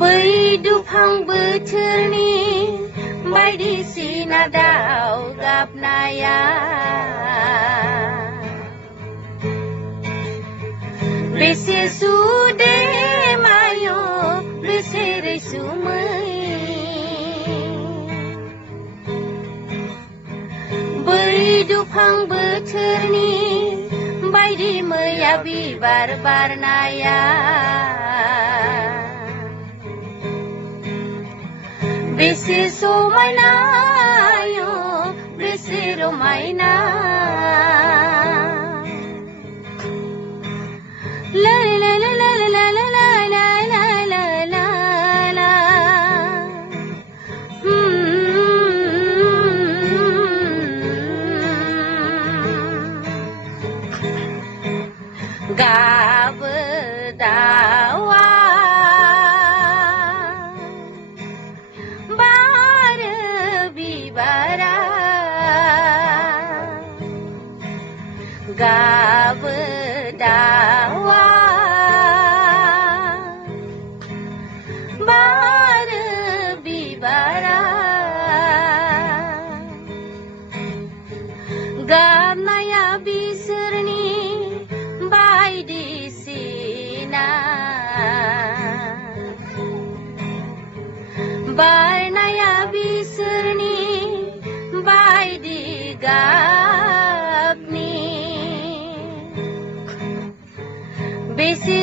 बै दुफां बोथोरनि बायदिसिना दाउ गाबनाया बेसे सुदेमाय बेसे रैसुमै बै दुफां बोथोरनि बायदि मैया बिबार बारनाया बेसे समायनाय बेसे रमायना ला ला ला ला ला ला ला ला ला ला ला ला गाबो दावा बारो बिबारा गाबो दावा बारो बिबारा गाबनाया बिसोरनि बायदिसिना बारनाया बिसोरनि बायदि गाबनि बेसे